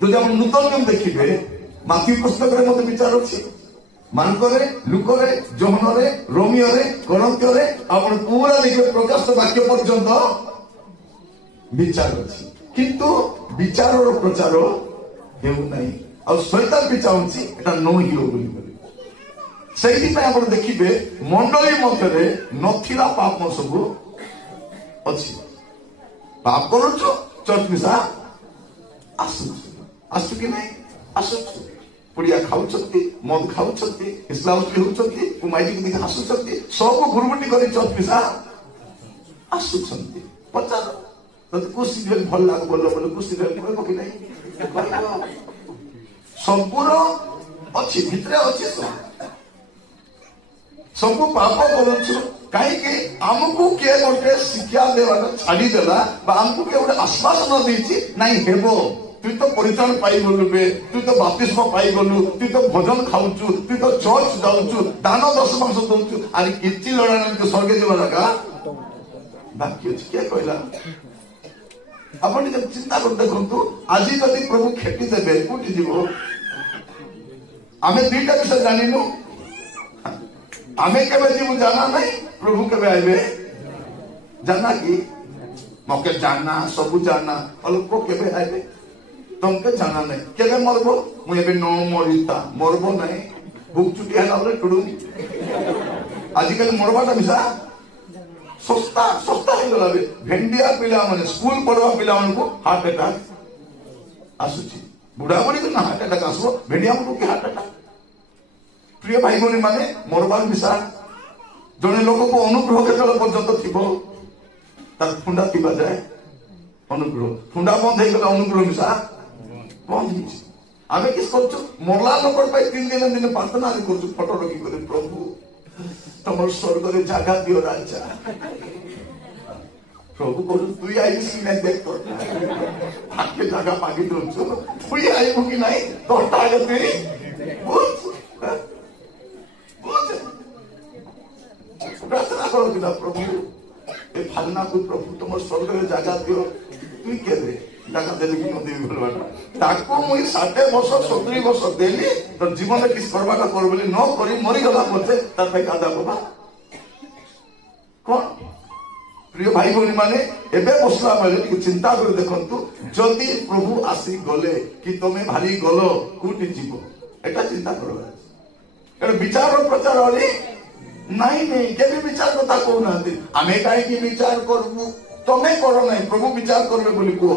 যদি আমরা নূতন নিয়ম দেখিবে মাথিউ পুস্তকরে মধ্যে বিচার আছে, মার্করে, লুকরে, যোহନରେ, ରୋମିଓରେ, କରନ୍ଥୀୟରେ ଆପଣ ପୁରା ଦେଖିବେ ପ୍ରକାଶ ବାକ୍ୟ ପର୍ଯ୍ୟନ୍ତ ବିଚାର ଅଛି। କିନ୍ତୁ ବିଚାରର ପ୍ରଚାର ହେଉନାହିଁ, ଆଉ ଶୈତାନ ବି ଚାହୁଁଛି ଏଟା ନ ହିରୋ ବୋଲି। ସେଇଥିପାଇଁ ଆପଣ ଦେଖିବେ ମଣ୍ଡଳୀ ମଧ୍ୟରେ ନଥିଲା ପାପ ସବୁ ଅଛି। ପାପ କରୁଛୁ, ଚର୍ଚ୍ଚ ମିଶା ଆସୁ କି ନାହିଁ, ଆସୁଛୁ। ପୁଡ଼ିଆ ଖାଉଛନ୍ତି, ମଦ ଖାଉଛନ୍ତି, ଇସଲାମ ହେଉଛନ୍ତି, ମାଇକି ଦେଖି ଆସୁଛନ୍ତି, ସବୁ ଘୁରୁମୁଟି କରି ଚର୍ଚ୍ଚ ମିଶା ଆସୁଛନ୍ତି। ପଚାର ତତେ ଖୁସି ଭଲ ଲାଗୁ ଭଲ ବୋଲେ ଖୁସି କହିବ କି ନାହିଁ? ସବୁର ଅଛି, ଭିତରେ ଅଛି। ସବୁ ପାପ କରୁଛୁ କାହିଁକି? ଆମକୁ କିଏ ଗୋଟେ ଶିକ୍ଷା ଦେବାର ଛାଡ଼ିଦେଲା ବା ଆମକୁ କିଏ ଗୋଟେ ଆଶ୍ୱାସନ ଦେଇଛି, ନାଇଁ ହେବ, তুই তো পরিত্রাণ পাইগলু বে, তুই তো বাপ্তিস্ম পাইগলু, তুই তো ভজন খাউছু, তুই তো চর্চ যাউছু, দান দশমাংশ দউছু, আর କିଛି ଲଢା ନାହିଁ, ସ୍ୱର୍ଗ ଯିବା ଜାଗା ବାକି ଅଛି। କିଏ କହିଲା? ଆପଣ ଟିକେ ଚିନ୍ତା କରି ଦେଖନ୍ତୁ, ଆଜି ଯଦି ପ୍ରଭୁ ଖେଟି ଦେବେ କୋଉଠି ଯିବ? ଆମେ ଦୁଇଟା ବିଷୟ ଜାଣିନୁ, ଆମେ କେବେ ଯିବୁ ଜାନା ନାହିଁ, ପ୍ରଭୁ କେବେ ଆଇବେ ଜାନା କି? ମକେ ଜାନା, ସବୁ ଜାନା, ଅଳ୍ପ କେବେ ଆଇବେ ତମକେ ଜାନା ନାହିଁ। କେବେ ମରବ? ମୁଁ ଏବେ ନ ମରିତା, ମରବ ନାହିଁ, ବୁକ୍ ଚୁଟି ହେଲା ବୋଲେ ଟୁଡୁ। ଆଜିକାଲି ମରବାଟା ମିଶା ଶସ୍ତା ଶସ୍ତା ହେଇଗଲା। ଭେଣ୍ଡିଆ ପିଲାମାନେ, ସ୍କୁଲ ପଢିବା ପିଲାମାନଙ୍କୁ ହାର୍ଟ ଆଟାକ୍ ଆସୁଛି। ବୁଢା ବୁଢୀକୁ ନା ହାର୍ଟ ଆଟାକ୍ ଆସିବ, ଭେଣ୍ଡିଆ ମାନଙ୍କୁ କି ହାର୍ଟ ଆଟାକ୍? ପ୍ରିୟ ଭାଇ ଭଉଣୀ ମାନେ, ମରବାର ମିଶା। ଜଣେ ଲୋକକୁ ଅନୁଗ୍ରହ କେତେବେଳେ ପର୍ଯ୍ୟନ୍ତ ଥିବ? ତାର ଥଣ୍ଡା ଥିବା ଯାଏ ଅନୁଗ୍ରହ, ଥଣ୍ଡା ବନ୍ଦ ହେଇଗଲା ଅନୁଗ୍ରହ ମିଶା ବନ୍ଦ ହେଇଛି। ଆମେ କି କରୁଛୁ? ମରଲା ଲୋକ ପାଇଁ 3 ଦିନ ଦିନ ପ୍ରାର୍ଥନା କରୁଛୁ, ଫଟୋ ରଖିକରି, ପ୍ରଭୁ ତମର ସ୍ୱର୍ଗରେ ଜାଗା ଦିଅ ରାଜା। ପ୍ରଭୁ କହୁଛୁ ତୁଇ ଆଇବୁ କି ନାଇଁ ଦେଖ, ଆଗେ ଜାଗା ମାଗି ଦଉଛୁ, ତୁଇ ଆଇବୁ କି ନାଇଁ? ତୋଟା ଆଗେ ତୁଇ ପ୍ରାର୍ଥନା କରନ୍ତି ନା, ପ୍ରଭୁ ଏ ଫାଲନାକୁ ପ୍ରଭୁ ତମର ସ୍ୱର୍ଗରେ ଜାଗା ଦିଅ। ତୁଇ କେବେ ଜାଗା ଦେଲି କି ନଦେବି ଭଲ? ତାକୁ ମୁଇଁ 60 ବର୍ଷ 70 ବର୍ଷ ଦେଲି, ତ ଜୀବନରେ କିଛି କରବାଟା କର ବୋଲି ନ କରି ମରିଗଲା ପରେ ତାର ପାଇଁ କାଦା ବାବା କଣ? ପ୍ରିୟ ଭାଇ ଭଉଣୀ ମାନେ, ଏବେ ବସିଲା ବେଳେ ଟିକେ ଚିନ୍ତା କରି ଦେଖନ୍ତୁ, ଯଦି ପ୍ରଭୁ ଆସି ଗଲେ କି ତମେ ଭାରି ଗଲ, କୋଉଠି ଯିବ? ଏଟା ଚିନ୍ତା କର। ଏଟା ବିଚାର ପ୍ରଚାର ଅଲି ନାଇଁ ନାଇଁ, କେବେ ବିଚାର କଥା କହୁନାହାନ୍ତି। ଆମେ କାହିଁକି ବିଚାର କରିବୁ? ତମେ କର ନାହିଁ, ପ୍ରଭୁ ବିଚାର କରିବେ ବୋଲି କୁହ।